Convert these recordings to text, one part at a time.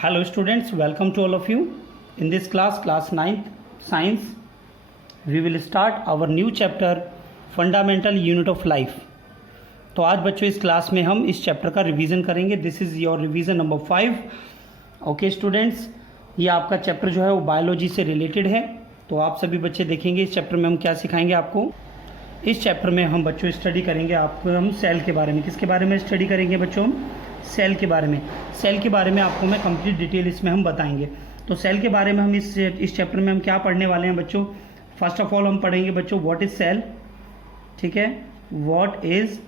Hello students, welcome to all of you. In this class 9th science, we will start our new chapter Fundamental Unit of Life. तो आज बच्चों इस class में हम इस chapter का रिवीजन करेंगे. This is your revision number 5. Okay students, ये आपका चैप्टर जो है वो बायोलॉजी से रिलेटेड है. तो आप सभी बच्चे देखेंगे इस चैप्टर में हम क्या सिखाएंगे आपको. इस चैप्टर में हम बच्चों स्टडी करेंगे आपको हम सेल के बारे में. किसके बारे में स्टडी करेंगे बच्चों? हम सेल के बारे में. सेल के बारे में आपको मैं कंप्लीट डिटेल इसमें हम बताएंगे. तो सेल के बारे में हम इस चैप्टर में हम क्या पढ़ने वाले हैं बच्चों? फर्स्ट ऑफ ऑल हम पढ़ेंगे बच्चों व्हाट इज़ सेल. ठीक है, व्हाट इज़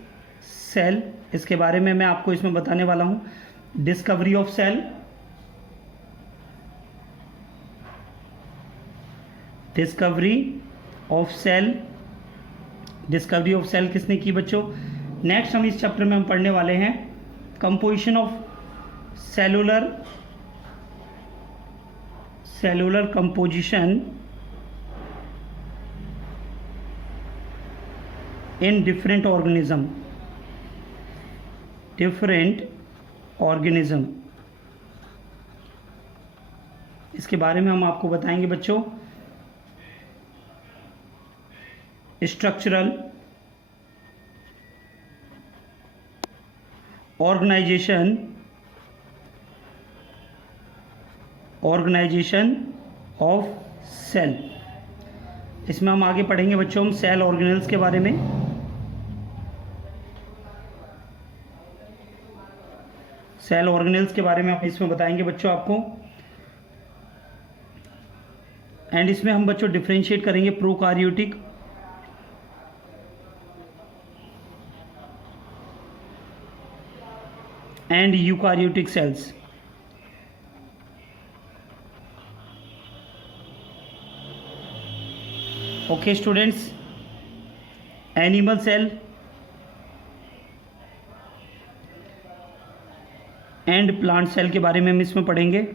सेल, इसके बारे में मैं आपको इसमें बताने वाला हूँ. Discovery of cell, discovery of cell, discovery of cell किसने की बच्चों? नेक्स्ट हम इस चैप्टर में हम पढ़ने वाले हैं composition of cellular composition in different organism. इसके बारे में हम आपको बताएंगे बच्चों. Structural, organisation of cell. इसमें हम आगे पढ़ेंगे बच्चों हम सेल ऑर्गेनेल्स के बारे में. सेल ऑर्गेनेल्स के बारे में आप इसमें बताएंगे बच्चों आपको. एंड इसमें हम बच्चों डिफरेंशिएट करेंगे prokaryotic and eukaryotic cells. Okay students, animal cell and plant cell के बारे में हम इसमें पढ़ेंगे.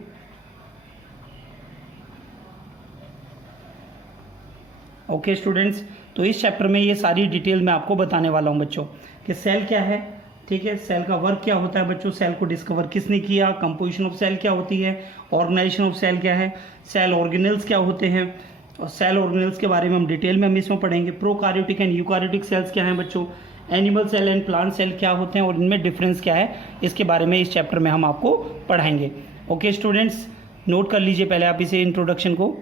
ओके स्टूडेंट्स, तो इस चैप्टर में ये सारी डिटेल मैं आपको बताने वाला हूँ बच्चों कि सेल क्या है. ठीक है, सेल का वर्क क्या होता है बच्चों, सेल को डिस्कवर किसने किया, कंपोजिशन ऑफ सेल क्या होती है, ऑर्गेनाइजेशन ऑफ सेल क्या है, सेल ऑर्गेनेल्स क्या होते हैं, और सेल ऑर्गेनेल्स के बारे में हम डिटेल में हम इसमें पढ़ेंगे. प्रोकार्योटिक एंड यूकार्योटिक सेल्स क्या हैं बच्चों, animal cell and plant cell क्या होते हैं और इनमें डिफरेंस क्या है, इसके बारे में इस चैप्टर में हम आपको पढ़ाएंगे. ओके स्टूडेंट्स, नोट कर लीजिए पहले आप इसे इंट्रोडक्शन को.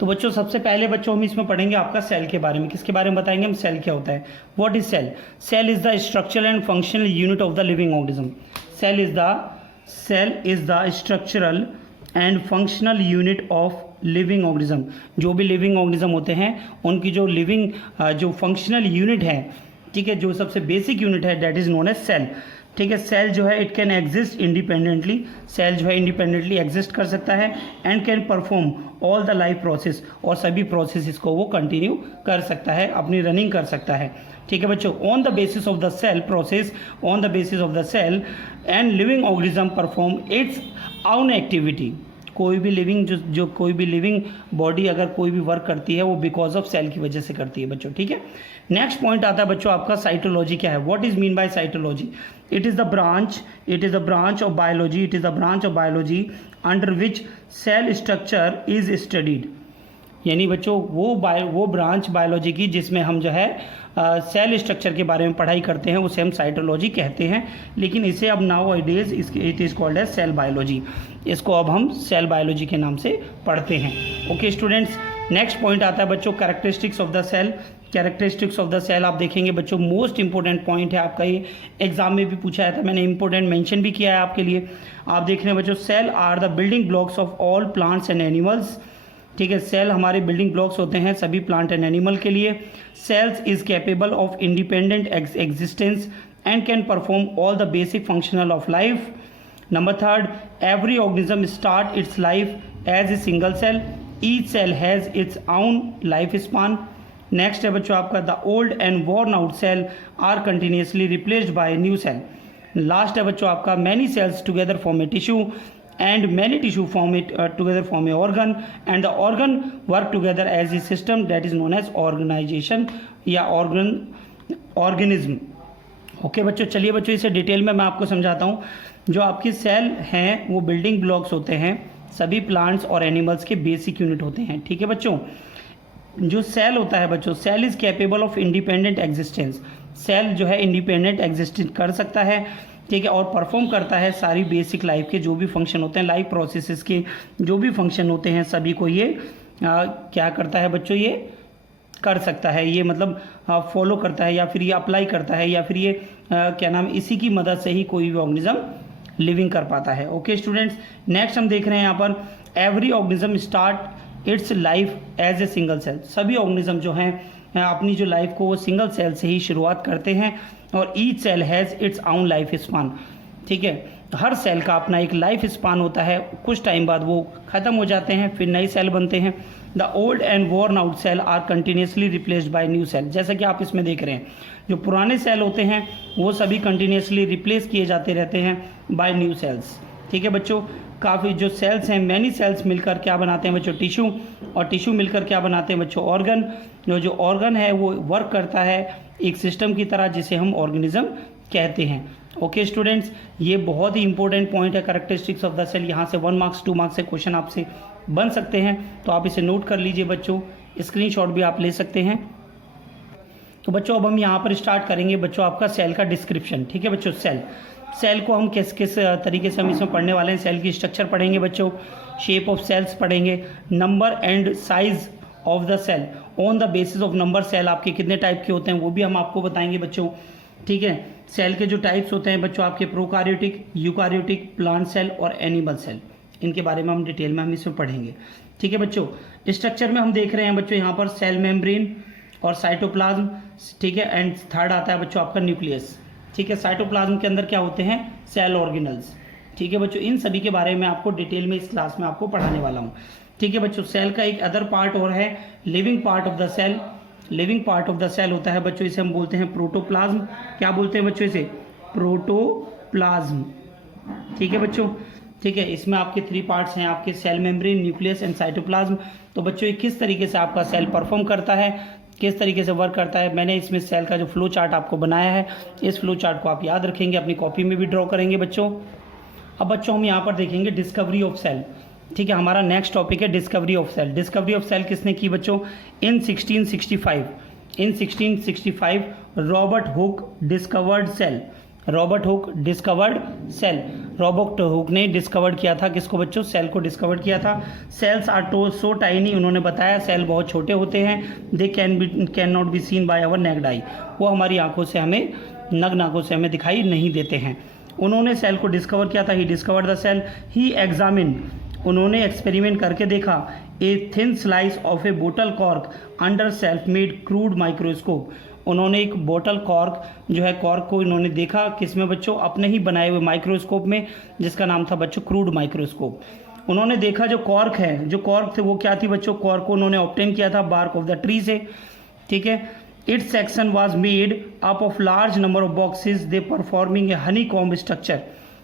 तो बच्चों सबसे पहले बच्चों हम इसमें पढ़ेंगे आपका सेल के बारे में. किसके बारे में बताएंगे हम? सेल क्या होता है. What is cell? Cell is the structural and functional unit of the living organism. Cell is the structural and functional unit of living organism. जो भी लिविंग ऑर्गेनिज्म होते हैं उनकी जो लिविंग जो फंक्शनल यूनिट है, ठीक है, जो सबसे बेसिक यूनिट है, that is known as cell. ठीक है, सेल जो है it can exist independently. Cell जो है इंडिपेंडेंटली एग्जिस्ट कर सकता है and can perform all the life process, और सभी प्रोसेस को वो कंटिन्यू कर सकता है, अपनी रनिंग कर सकता है. ठीक है बच्चों, on the basis of the cell process, on the basis of the cell and living organism perform its own activity. कोई भी लिविंग जो कोई भी लिविंग बॉडी अगर कोई भी वर्क करती है वो बिकॉज ऑफ सेल की वजह से करती है बच्चों. ठीक है, नेक्स्ट पॉइंट आता है बच्चों आपका साइटोलॉजी क्या है. What is mean by cytology? It is the branch of biology under which cell structure is studied. यानी बच्चों वो ब्रांच बायोलॉजी की जिसमें हम जो है सेल स्ट्रक्चर के बारे में पढ़ाई करते हैं उसे हम साइटोलॉजी कहते हैं. लेकिन इसे अब nowadays it is called as cell biology. इसको अब हम सेल बायोलॉजी के नाम से पढ़ते हैं. ओके स्टूडेंट्स, नेक्स्ट पॉइंट आता है बच्चों characteristics of the cell. Characteristics of the cell आप देखेंगे बच्चों, मोस्ट इंपॉर्टेंट पॉइंट है आपका. ये एग्जाम में भी पूछा है था, मैंने इंपॉर्टेंट मेंशन भी किया है आपके लिए. आप देख रहे हैं बच्चों, cell are the building blocks of all plants and animals. ठीक है, सेल हमारे बिल्डिंग ब्लॉक्स होते हैं सभी प्लांट एंड एनिमल के लिए. Cells is capable of independent existence and can perform all the basic functional of life. Number third, every organism start its life as a single cell. Each cell has its own life span. Next है बच्चों आपका the old and worn out cell are continuously replaced by new cell. Last है बच्चों आपका many cells together form a tissue and many tissue form it together form a organ, and the organ work together as a system that is known as organization या organism. Okay बच्चों, चलिए बच्चों इसे detail में मैं आपको समझाता हूँ। जो आपकी सेल हैं वो बिल्डिंग ब्लॉक्स होते हैं, सभी प्लांट्स और एनिमल्स के बेसिक यूनिट होते हैं। ठीक है बच्चों, जो सेल होता है बच्चों, cell is capable of independent existence. Cell जो है इंडिपेंडेंट एग्जिस्टेंस कर सकता है, ठीक है, और परफॉर्म करता है सारी बेसिक लाइफ के जो भी फंक्शन होते हैं, लाइफ प्रोसेसेस के जो भी फंक्शन होते हैं सभी को ये क्या करता है बच्चों, ये कर सकता है। ये मतलब फॉलो करता है या फिर ये अप्लाई करता है या फिर ये क्या नाम, इसी की मदद से ही कोई भी ऑर्गेनिज्म लिविंग कर पाता है। ओके स्टूडेंट्स, नेक्स्ट हम देख रहे हैं यहाँ पर every organism start its life as a single cell. सभी ऑर्गेनिज्म जो हैं अपनी जो लाइफ को वो सिंगल सेल से ही शुरुआत करते हैं और each cell has its own life span. ठीक है, हर सेल का अपना एक लाइफ स्पान होता है, कुछ टाइम बाद वो ख़त्म हो जाते हैं, फिर नए सेल बनते हैं। The old and worn out cell are continuously replaced by new cell. जैसा कि आप इसमें देख रहे हैं, जो पुराने सेल होते हैं वो सभी कंटिन्यूसली रिप्लेस किए जाते रहते हैं बाय न्यू सेल्स। ठीक है बच्चों, काफ़ी जो सेल्स हैं, मैनी सेल्स मिलकर क्या बनाते हैं बच्चों, टिश्यू, और टिश्यू मिलकर क्या बनाते हैं बच्चों, ऑर्गन। जो ऑर्गन है वो वर्क करता है एक सिस्टम की तरह जिसे हम ऑर्गेनिज्म कहते हैं। ओके स्टूडेंट्स, ये बहुत ही इंपॉर्टेंट पॉइंट है, कैरेक्टरिस्टिक्स ऑफ द सेल। यहाँ से 1 मार्क्स 2 मार्क्स से क्वेश्चन आपसे बन सकते हैं, तो आप इसे नोट कर लीजिए बच्चों, स्क्रीनशॉट भी आप ले सकते हैं। तो बच्चों अब हम यहाँ पर स्टार्ट करेंगे बच्चों आपका सेल का डिस्क्रिप्शन। ठीक है बच्चों, सेल को हम किस किस तरीके से हम इसमें पढ़ने वाले हैं। सेल की स्ट्रक्चर पढ़ेंगे बच्चों, शेप ऑफ सेल्स पढ़ेंगे, number and size of the cell on the basis of number. Cell आपके कितने टाइप के होते हैं वो भी हम आपको बताएंगे बच्चों। ठीक है, सेल के जो टाइप्स होते हैं बच्चों आपके प्रोकार्योटिक, यूकार्योटिक, प्लांट सेल और एनिमल सेल, इनके बारे में हम डिटेल में हम इसमें पढ़ेंगे। ठीक है बच्चों, स्ट्रक्चर में हम देख रहे हैं बच्चों यहाँ पर सेल मेम्ब्रेन और साइटोप्लाज्म। ठीक है, एंड थर्ड आता है बच्चों आपका न्यूक्लियस। ठीक है, साइटोप्लाज्म के अंदर क्या होते हैं, सेल ऑर्गेनल्स। ठीक है बच्चों, इन सभी के बारे में आपको डिटेल में इस क्लास में आपको पढ़ाने वाला हूँ। ठीक है बच्चों, सेल का एक अदर पार्ट और है living part of the cell. Living part of the cell होता है बच्चों, इसे हम बोलते हैं प्रोटोप्लाज्म। क्या बोलते हैं बच्चों इसे, प्रोटोप्लाज्म। ठीक है बच्चों, ठीक है, इसमें आपके 3 पार्ट्स हैं आपके, cell membrane, nucleus and cytoplasm. तो बच्चों ये किस तरीके से आपका सेल परफॉर्म करता है, किस तरीके से वर्क करता है, मैंने इसमें सेल का जो फ्लो चार्ट आपको बनाया है, इस फ्लो चार्ट को आप याद रखेंगे, अपनी कॉपी में भी ड्रॉ करेंगे बच्चों। अब बच्चों हम यहाँ पर देखेंगे डिस्कवरी ऑफ सेल। ठीक है, हमारा नेक्स्ट टॉपिक है discovery of cell. Discovery of cell किसने की बच्चों, in 1665 Robert Hooke discovered cell. Robert Hooke discovered cell. Robert Hooke ने डिस्कवर्ड किया था किसको बच्चों, सेल को डिस्कवर्ड किया था। सेल्स आर सो टाइनी, उन्होंने बताया सेल बहुत छोटे होते हैं। They can not be seen by our naked eye, वो हमारी आंखों से हमें, नग्न आंखों से हमें दिखाई नहीं देते हैं। उन्होंने सेल को डिस्कवर किया था, he discovered the cell. He examine, उन्होंने एक्सपेरिमेंट करके देखा, a thin slice of a bottle cork under self made crude microscope. उन्होंने एक बोतल कॉर्क जो है, कॉर्क को इन्होंने देखा किसमें बच्चों, अपने ही बनाए हुए माइक्रोस्कोप में, जिसका नाम था बच्चों क्रूड माइक्रोस्कोप। उन्होंने देखा जो कॉर्क है, जो कॉर्क थे वो क्या थी बच्चों, कॉर्क को उन्होंने ऑब्टेन किया था बार्क ऑफ द ट्री से। ठीक है, it's section was made up of large number of boxes they performing A Honey comb structure.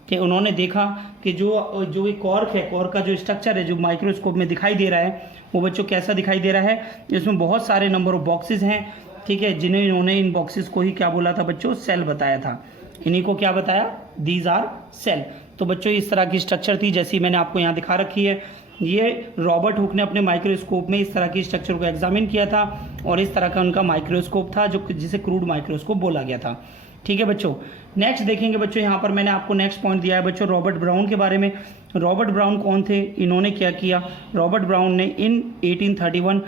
कि उन्होंने देखा कि जो ये कॉर्क है, कॉर्क का जो स्ट्रक्चर है जो माइक्रोस्कोप में दिखाई दे रहा है, वो बच्चों कैसा दिखाई दे रहा है, इसमें बहुत सारे नंबर ऑफ बॉक्सेस हैं। ठीक है, जिन्हें इन्होंने इन बॉक्सेस को ही क्या बोला था बच्चों, सेल बताया था। इन्हीं को क्या बताया, दीज आर सेल। तो बच्चों इस तरह की स्ट्रक्चर थी जैसी मैंने आपको यहाँ दिखा रखी है। ये रॉबर्ट हुक ने अपने माइक्रोस्कोप में इस तरह की स्ट्रक्चर को एग्जामिन किया था और इस तरह का उनका माइक्रोस्कोप था जो जिसे क्रूड माइक्रोस्कोप बोला गया था। ठीक है बच्चों, नेक्स्ट देखेंगे बच्चों, यहाँ पर मैंने आपको नेक्स्ट पॉइंट दिया है बच्चों रॉबर्ट ब्राउन के बारे में। रॉबर्ट ब्राउन कौन थे, इन्होंने क्या किया, रॉबर्ट ब्राउन ने in 1831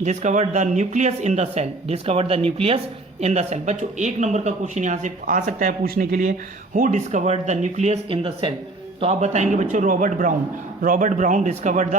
discovered the nucleus in the cell. Discovered the nucleus in the cell. बच्चों 1 नंबर का क्वेश्चन यहाँ से आ सकता है पूछने के लिए, who discovered the nucleus in the cell. तो आप बताएंगे बच्चों Robert Brown. Robert Brown discovered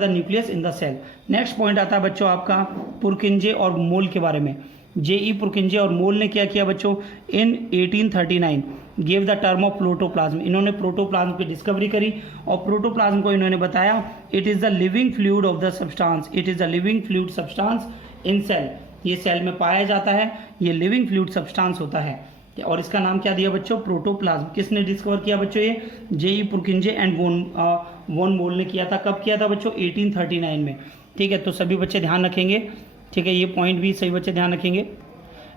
the nucleus in the cell. Next point आता है बच्चों आपका पुरकिंजे और मोल के बारे में। J.E. पुरकिंजे और मोल ने क्या किया बच्चों, in 1839 gave the term of protoplasm. इन्होंने प्रोटोप्लाज्म की डिस्कवरी करी और प्रोटोप्लाज्म को इन्होंने बताया, it is the living fluid of the substance, it is the living fluid substance in cell. ये सेल में पाया जाता है, ये लिविंग फ्लूइड सब्सटेंस होता है और इसका नाम क्या दिया बच्चों, प्रोटोप्लाज्म। किसने डिस्कवर किया बच्चों, ये J.E. पुरकिंजे एंड वॉन मोल ने किया था। कब किया था बच्चों, 1839 में। ठीक है, तो सभी बच्चे ध्यान रखेंगे। ठीक है, ये पॉइंट भी सही बच्चे ध्यान रखेंगे।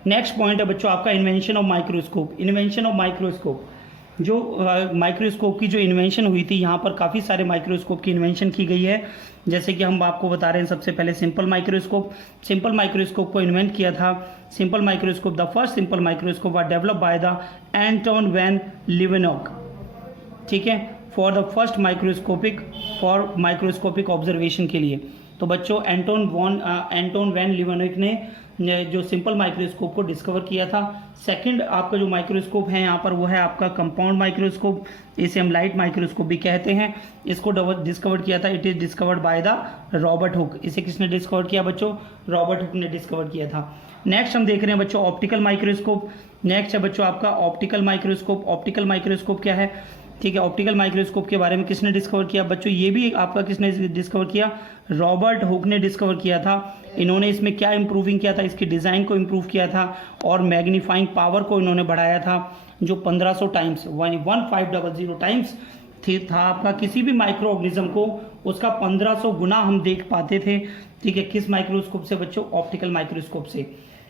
नेक्स्ट पॉइंट है बच्चों आपका invention of microscope. Invention of microscope, जो माइक्रोस्कोप की जो इन्वेंशन हुई थी, यहाँ पर काफ़ी सारे माइक्रोस्कोप की इन्वेंशन की गई है। जैसे कि हम आपको बता रहे हैं, सबसे पहले सिंपल माइक्रोस्कोप। सिंपल माइक्रोस्कोप को इन्वेंट किया था। Simple microscope, the first simple microscope was developed by the Anton van Leeuwenhoek, ठीक है, for the first microscopic observation के लिए। तो बच्चों एंटोन वैन लीवेनॉक ने जो सिंपल माइक्रोस्कोप को डिस्कवर किया था। सेकंड आपका जो माइक्रोस्कोप है यहाँ पर वो है आपका कंपाउंड माइक्रोस्कोप, इसे हम लाइट माइक्रोस्कोप भी कहते हैं। इसको डिस्कवर किया था, it is discovered by the Robert Hooke. इसे किसने डिस्कवर किया बच्चों? रॉबर्ट हुक ने डिस्कवर किया था। नेक्स्ट हम देख रहे हैं बच्चों ऑप्टिकल माइक्रोस्कोप। नेक्स्ट है बच्चों आपका ऑप्टिकल माइक्रोस्कोप। ऑप्टिकल माइक्रोस्कोप क्या है? ठीक है, ऑप्टिकल माइक्रोस्कोप के बारे में किसने डिस्कवर किया बच्चों? ये भी आपका किसने डिस्कवर किया? रॉबर्ट हुक ने डिस्कवर किया था। इन्होंने इसमें क्या इंप्रूविंग किया था? इसकी डिज़ाइन को इंप्रूव किया था और मैग्नीफाइंग पावर को इन्होंने बढ़ाया था, जो 1500 टाइम्स 1500 टाइम्स था आपका किसी भी माइक्रो ऑर्गेनिज्म को, उसका 1500 गुना हम देख पाते थे। ठीक है, किस माइक्रोस्कोप से बच्चों? ऑप्टिकल माइक्रोस्कोप से।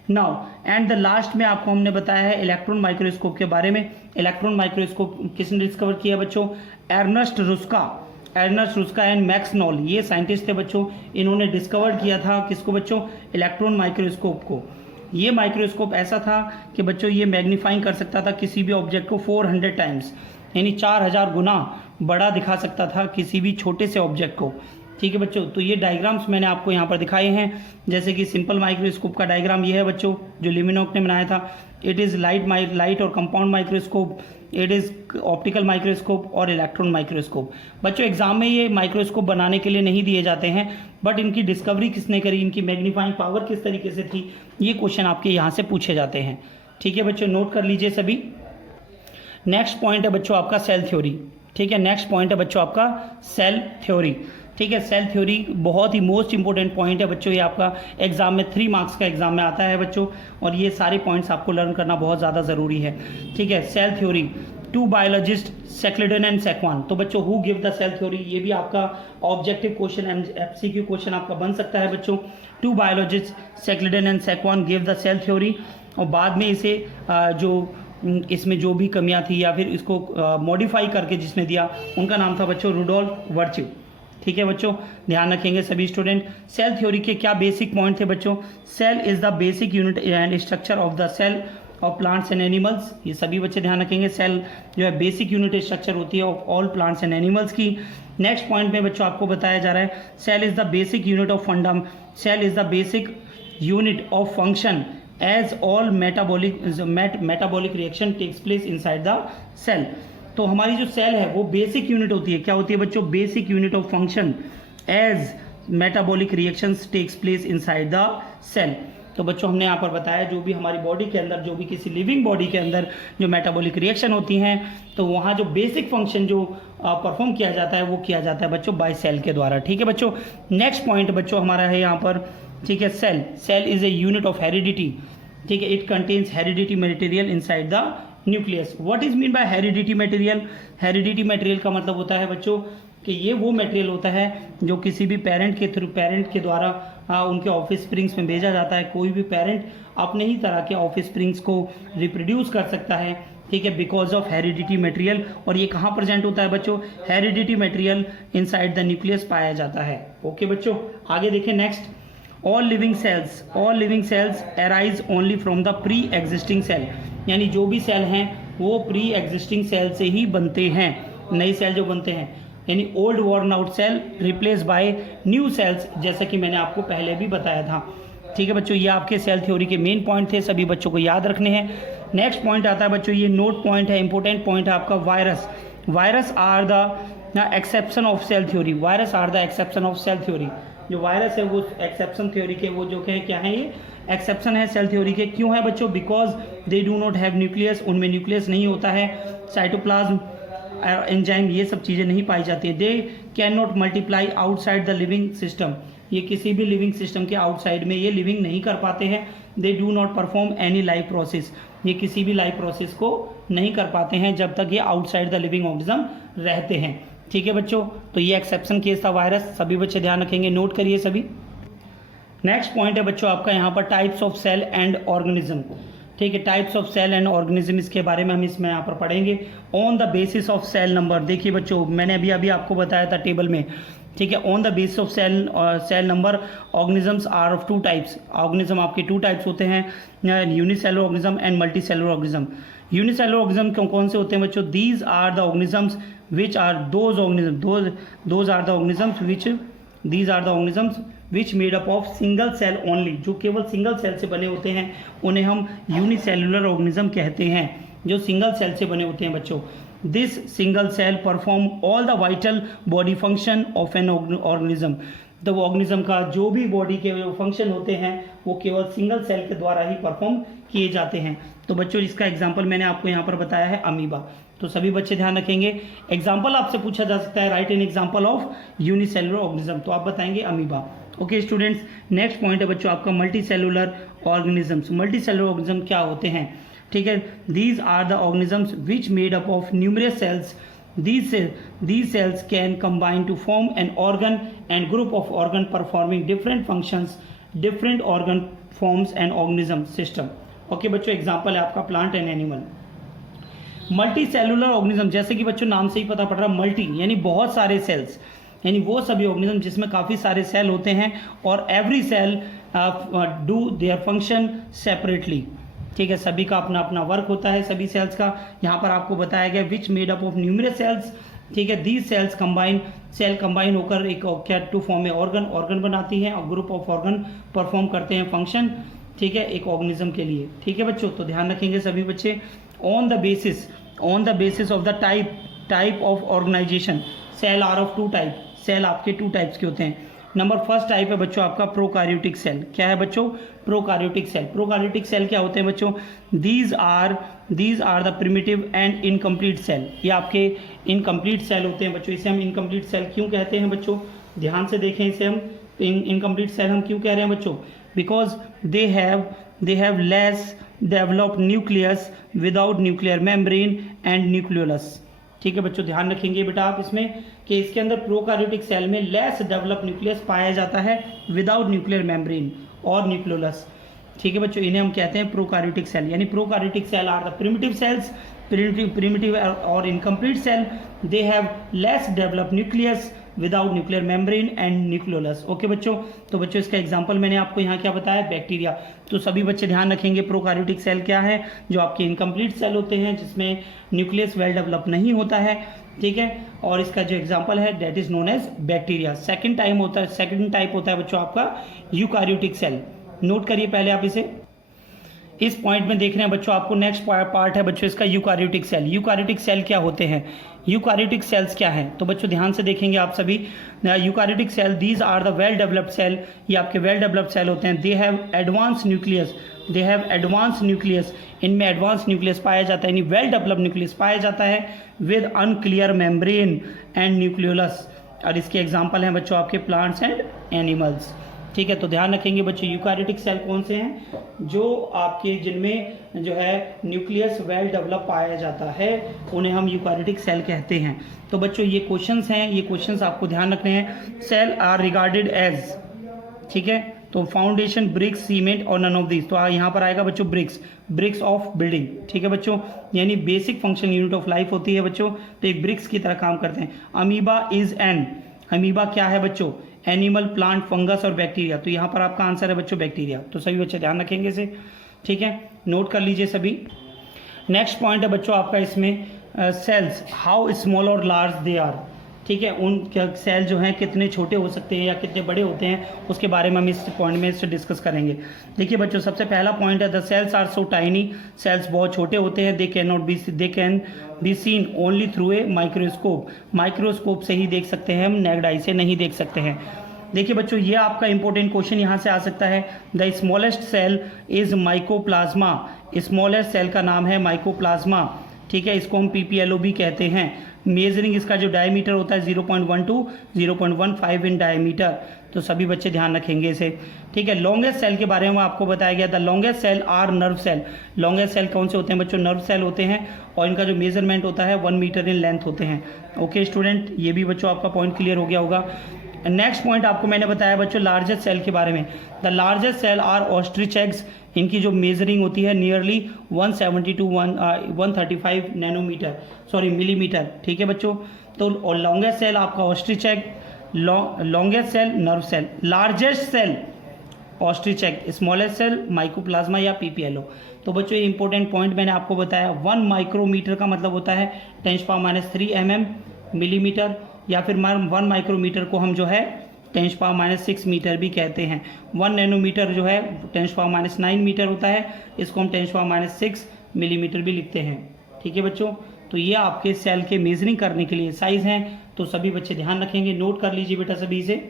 नाउ एंड द लास्ट में आपको हमने बताया है इलेक्ट्रॉन माइक्रोस्कोप के बारे में। इलेक्ट्रॉन माइक्रोस्कोप किसने डिस्कवर किया बच्चों? एर्नस्ट रुस्का एंड मैक्स नॉल, ये साइंटिस्ट थे बच्चों। इन्होंने डिस्कवर किया था किसको बच्चों? इलेक्ट्रॉन माइक्रोस्कोप को। ये माइक्रोस्कोप ऐसा था कि बच्चों ये मैग्नीफाइंग कर सकता था किसी भी ऑब्जेक्ट को 400 टाइम्स, यानी 4000 गुना बड़ा दिखा सकता था किसी भी छोटे से ऑब्जेक्ट को। ठीक है बच्चों, तो ये डायग्राम्स मैंने आपको यहाँ पर दिखाए हैं। जैसे कि सिंपल माइक्रोस्कोप का डायग्राम ये है बच्चों, जो लीवेनॉक ने बनाया था। इट इज़ लाइट और compound microscope, it is optical microscope और इलेक्ट्रॉन माइक्रोस्कोप। बच्चों एग्जाम में ये माइक्रोस्कोप बनाने के लिए नहीं दिए जाते हैं, बट इनकी डिस्कवरी किसने करी, इनकी मैग्नीफाइंग पावर किस तरीके से थी, ये क्वेश्चन आपके यहाँ से पूछे जाते हैं। ठीक है बच्चों, नोट कर लीजिए सभी। नेक्स्ट पॉइंट है बच्चों आपका सेल थ्योरी। ठीक है, नेक्स्ट पॉइंट है बच्चों आपका सेल थ्योरी। ठीक है, सेल थ्योरी बहुत ही मोस्ट इंपॉर्टेंट पॉइंट है बच्चों। ये आपका एग्जाम में 3 मार्क्स का एग्जाम में आता है बच्चों, और ये सारे पॉइंट्स आपको लर्न करना बहुत ज़्यादा ज़रूरी है। ठीक है, cell theory, 2 biologist Schleiden and Schwann. तो बच्चों who give the cell theory, ये भी आपका ऑब्जेक्टिव क्वेश्चन, MCQ क्वेश्चन आपका बन सकता है बच्चों। 2 biologist Schleiden and Schwann give the cell theory, और बाद में इसे जो इसमें जो भी कमियां थी या फिर इसको मॉडिफाई करके जिसने दिया, उनका नाम था बच्चों रुडोल्फ वर्च्यू। ठीक है बच्चों, ध्यान रखेंगे सभी स्टूडेंट। सेल थ्योरी के क्या बेसिक पॉइंट थे बच्चों? Cell is the basic unit and structure of the cell of plants and animals. ये सभी बच्चे ध्यान रखेंगे, सेल जो है बेसिक यूनिट स्ट्रक्चर होती है of all plants and animals की। नेक्स्ट पॉइंट में बच्चों आपको बताया जा रहा है cell is the basic unit of cell is the basic unit of function as all metabolic reaction takes place inside the cell. तो हमारी जो सेल है वो बेसिक यूनिट होती है। क्या होती है बच्चों? Basic unit of function as metabolic reactions takes place inside the cell. तो बच्चों हमने यहाँ पर बताया जो भी हमारी बॉडी के अंदर, जो भी किसी लिविंग बॉडी के अंदर जो मेटाबॉलिक रिएक्शन होती हैं, तो वहाँ जो बेसिक फंक्शन जो परफॉर्म किया जाता है वो किया जाता है बच्चों बाय सेल के द्वारा। ठीक है बच्चों, नेक्स्ट पॉइंट बच्चों हमारा है यहाँ पर, ठीक है, cell is a unit of heredity. ठीक है, it contains heredity material inside the nucleus. What is mean by heredity material? Heredity material का मतलब होता है बच्चों कि ये वो मटेरियल होता है जो किसी भी पेरेंट के द्वारा उनके ऑफिस स्प्रिंग्स में भेजा जाता है। कोई भी पेरेंट अपने ही तरह के ऑफिस स्प्रिंग्स को रिप्रोड्यूस कर सकता है, ठीक है, बिकॉज ऑफ हेरिडिटी मटेरियल। और ये कहाँ प्रेजेंट होता है बच्चों? Heredity material inside the nucleus पाया जाता है। ओके बच्चों, आगे देखें next. all living cells arise only from the pre-existing cell, यानी जो भी सेल हैं वो प्री एग्जिस्टिंग सेल से ही बनते हैं। नई सेल जो बनते हैं, यानी old worn out cell replace by new cells, जैसा कि मैंने आपको पहले भी बताया था। ठीक है बच्चों, ये आपके सेल थ्योरी के मेन पॉइंट थे, सभी बच्चों को याद रखने हैं। नेक्स्ट पॉइंट आता है बच्चों, ये नोट पॉइंट है, इंपॉर्टेंट पॉइंट है आपका, virus are the exception of cell theory. Virus are the exception of cell theory. जो वायरस है वो एक्सेप्शन थ्योरी के, वो जो क्या है, ये एक्सेप्शन है सेल थ्योरी के। क्यों है बच्चों? Because they do not have nucleus, उनमें न्यूक्लियस नहीं होता है, साइटोप्लाज्म, एंजाइम, ये सब चीज़ें नहीं पाई जाती है। दे can not multiply outside the living system, ये किसी भी लिविंग सिस्टम के आउटसाइड में ये लिविंग नहीं कर पाते हैं। They do not perform any life process, ये किसी भी लाइफ प्रोसेस को नहीं कर पाते हैं जब तक ये आउटसाइड द लिविंग ऑर्गेनिज्म रहते हैं। ठीक है बच्चों, तो ये एक्सेप्शन केस था वायरस, सभी बच्चे ध्यान रखेंगे, नोट करिए सभी। नेक्स्ट पॉइंट है बच्चों आपका यहाँ पर types of cell and organism. ठीक है, types of cell and organism, इसके बारे में हम इसमें यहाँ पर पढ़ेंगे on the basis of cell number. देखिए बच्चों, मैंने अभी आपको बताया था टेबल में, ठीक है, on the basis of cell number organisms are of two types. Organism आपके टू टाइप्स होते हैं, unicellular organism and multicellular organism. Unicellular organism कौन से होते हैं बच्चों? These are the organisms which are those are the organisms which made up of single cell only. जो केवल सिंगल सेल से बने होते हैं उन्हें हम यूनिसेलुलर ऑर्गेनिज्म कहते हैं, जो सिंगल सेल से बने होते हैं बच्चों। This single cell perform all the vital body function of an organism. तो ऑर्गेनिज्म का जो भी बॉडी के फंक्शन होते हैं वो केवल सिंगल सेल के द्वारा ही परफॉर्म किए जाते हैं। तो बच्चों इसका एग्जाम्पल मैंने आपको यहाँ पर बताया है अमीबा। तो सभी बच्चे ध्यान रखेंगे, एग्जाम्पल आपसे पूछा जा सकता है, write an example of unicellular organism, तो आप बताएंगे amoeba. Okay students, next point है बच्चों आपका multicellular organisms. Multicellular organism क्या होते हैं? ठीक है, these are the organisms which made up of numerous cells. These cells can combine to form an organ and group of organ performing different functions. Different organ forms an organism system. Okay बच्चों, example है आपका plant and animal. Multi cellular organism, जैसे कि बच्चों नाम से ही पता पड़ रहा है, मल्टी यानी बहुत सारे सेल्स, यानी वो सभी ऑर्गेनिज्म जिसमें काफ़ी सारे सेल होते हैं और every cell do their function separately. ठीक है, सभी का अपना अपना वर्क होता है सभी सेल्स का। यहाँ पर आपको बताया गया which made up of numerous cells. ठीक है, दीज सेल्स कंबाइन होकर एक क्या टू फॉर्म ए ऑर्गन बनाती हैं और ग्रुप ऑफ ऑर्गन परफॉर्म करते हैं फंक्शन। ठीक है, एक ऑर्गेनिज्म के लिए। ठीक है बच्चों, तो ध्यान रखेंगे सभी बच्चे। On the basis of the type of organization, cell are of two type. Cell आपके टू टाइप्स के होते हैं। नंबर फर्स्ट टाइप है बच्चों आपका प्रोकार्योटिक सेल। क्या है बच्चों? Prokaryotic cell. प्रोकार्योटिक सेल क्या होते हैं बच्चों? These are the primitive and incomplete cell. ये आपके इनकम्प्लीट सेल होते हैं बच्चों। इसे हम इनकम्प्लीट सेल क्यों कहते हैं बच्चों? ध्यान से देखें, इसे हम इनकम्प्लीट सेल हम क्यों कह रहे हैं बच्चों? Because they have less developed nucleus without nuclear membrane and nucleolus. ठीक है बच्चों, ध्यान रखेंगे बेटा आप इसमें कि इसके अंदर प्रोकार्योटिक सेल में लेस डेवलप न्यूक्लियस पाया जाता है विदाउट न्यूक्लियर मेम्ब्रेन और न्यूक्लियोलस। ठीक है बच्चों, इन्हें हम कहते हैं प्रोकार्योटिक सेल। यानी prokaryotic cell are the primitive cells, primitive और incomplete cell. They have less develop nucleus without nuclear membrane and nucleolus. Okay बच्चों, तो बच्चों इसका एग्जांपल मैंने आपको यहाँ क्या बताया? बैक्टीरिया। तो सभी बच्चे ध्यान रखेंगे, प्रोकार्योटिक सेल क्या है? जो आपके इनकम्प्लीट सेल होते हैं जिसमें न्यूक्लियस वेल डेवलप नहीं होता है। ठीक है, और इसका जो एग्जांपल है that is known as bacteria. Second type होता है बच्चों आपका यूकार्योटिक सेल। नोट करिए पहले आप इसे। इस पॉइंट में देख रहे हैं बच्चों, आपको नेक्स्ट पार्ट है बच्चों इसका यूकार्योटिक सेल। यूकार्योटिक सेल क्या होते हैं? यूकार्योटिक सेल्स क्या हैं? तो बच्चों ध्यान से देखेंगे आप सभी। Eukaryotic cell, these are the well developed cell. ये आपके वेल डेवलप्ड सेल होते हैं। They have advance nucleus. इनमें एडवांस न्यूक्लियस पाया जाता है, यानी वेल डेवलप्ड न्यूक्लियस पाया जाता है with unclear membrane and nucleolus. और इसके एग्जाम्पल हैं बच्चों आपके प्लांट्स एंड एनिमल्स। ठीक है, तो ध्यान रखेंगे बच्चों, यूकार्योटिक सेल कौन से हैं? जो आपके जिनमें जो है न्यूक्लियस वेल डेवलप पाया जाता है उन्हें हम यूकार्योटिक सेल कहते हैं। तो बच्चों ये क्वेश्चंस हैं, ये क्वेश्चंस आपको ध्यान रखने हैं। सेल आर रिगार्डेड एज, ठीक है, तो फाउंडेशन, ब्रिक्स, सीमेंट और नन ऑफ दीज। तो यहाँ पर आएगा बच्चों ब्रिक्स ऑफ बिल्डिंग। ठीक है बच्चों, यानी basic function unit of life होती है बच्चों, तो एक ब्रिक्स की तरह काम करते हैं। अमीबा क्या है बच्चों? एनिमल, प्लांट, फंगस और बैक्टीरिया। तो यहाँ पर आपका आंसर है बच्चों बैक्टीरिया। तो सभी बच्चे ध्यान रखेंगे इसे। ठीक है, नोट कर लीजिए सभी। नेक्स्ट पॉइंट है बच्चों आपका इसमें सेल्स, हाउ स्मॉल और लार्ज दे आर। ठीक है, उन सेल जो हैं कितने छोटे हो सकते हैं या कितने बड़े होते हैं, उसके बारे में हम इस पॉइंट में इससे डिस्कस करेंगे। देखिए बच्चों, सबसे पहला पॉइंट है the cells are so tiny. Cells बहुत छोटे होते हैं। They can be seen only through a microscope. Microscope से ही देख सकते हैं हम, नेक्ड आई से नहीं देख सकते हैं। देखिए बच्चों, ये आपका इंपॉर्टेंट क्वेश्चन यहाँ से आ सकता है। The smallest cell is mycoplasma. Smallest cell का नाम है माइकोप्लाज्मा। ठीक है, इसको हम PPLO भी कहते हैं। मेजरिंग इसका जो डायमीटर होता है 0.1 to 0.15 इन डायमीटर। तो सभी बच्चे ध्यान रखेंगे इसे। ठीक है, लॉन्गेस्ट सेल के बारे में आपको बताया गया। The longest cell are nerve cell. Longest cell कौन से होते हैं बच्चों? नर्व सेल होते हैं, और इनका जो मेजरमेंट होता है 1 मीटर इन लेंथ होते हैं। ओके स्टूडेंट, ये भी बच्चों आपका पॉइंट क्लियर हो गया होगा। नेक्स्ट पॉइंट आपको मैंने बताया बच्चों लार्जेस्ट सेल के बारे में। The largest cell are ostrich eggs, इनकी जो मेजरिंग होती है नियरली 170 टू 135 नैनोमीटर मिलीमीटर, ठीक है बच्चों। तो लॉन्गेस्ट सेल आपका ostrich egg, longest cell nerve cell, largest cell ostrich egg, smallest cell mycoplasma या पीपीएलओ। तो बच्चों ये इंपॉर्टेंट पॉइंट मैंने आपको बताया। 1 माइक्रोमीटर का मतलब होता है 10⁻³ mm मिलीमीटर, या फिर 1 माइक्रोमीटर को हम जो है 10⁻6 मीटर भी कहते हैं। 1 नैनोमीटर जो है 10⁻9 मीटर होता है, इसको हम 10⁻6 मिलीमीटर भी लिखते हैं, ठीक है बच्चों। तो ये आपके सेल के मेजरिंग करने के लिए साइज हैं, तो सभी बच्चे ध्यान रखेंगे, नोट कर लीजिए बेटा सभी से।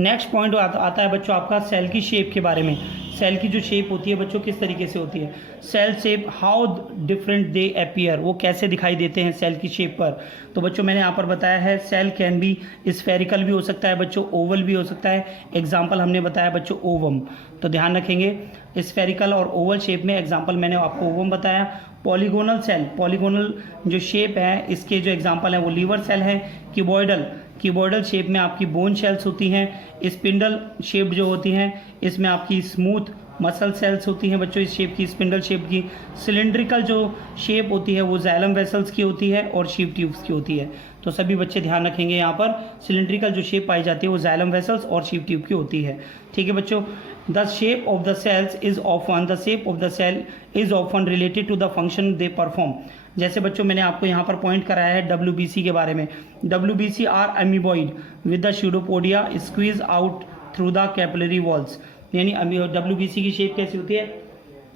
नेक्स्ट पॉइंट आता है बच्चों आपका सेल की शेप के बारे में। सेल की जो शेप होती है बच्चों किस तरीके से होती है, cell shape, how different they appear, वो कैसे दिखाई देते हैं सेल की शेप पर। तो बच्चों मैंने यहाँ पर बताया है सेल कैन बी स्फेरिकल भी हो सकता है बच्चों, ओवल भी हो सकता है। एग्जाम्पल हमने बताया बच्चों ओवम, तो ध्यान रखेंगे स्फेरिकल और ओवल शेप में। एग्जाम्पल मैंने आपको ओवम बताया। पॉलीगोनल सेल, पॉलीगोनल जो शेप है इसके जो एग्जाम्पल है वो लीवर सेल है। क्यूबॉइडल शेप में आपकी बोन सेल्स होती हैं। स्पिंडल शेप जो होती हैं इसमें आपकी स्मूथ मसल सेल्स होती हैं बच्चों, इस शेप की, स्पिंडल शेप की। सिलिंड्रिकल जो शेप होती है वो जाइलम वेसल्स की होती है और शीव ट्यूब्स की होती है। तो सभी बच्चे ध्यान रखेंगे यहाँ पर, सिलिंड्रिकल जो शेप पाई जाती है वो जाइलम वेसल्स और शीव ट्यूब की होती है, ठीक है बच्चों। The shape of the cell is often related to the function they perform. जैसे बच्चों मैंने आपको यहाँ पर पॉइंट कराया है WBC के बारे में। WBC are amoeboid with the pseudopodia squeeze out through the capillary walls. यानी WBC की शेप कैसी होती है,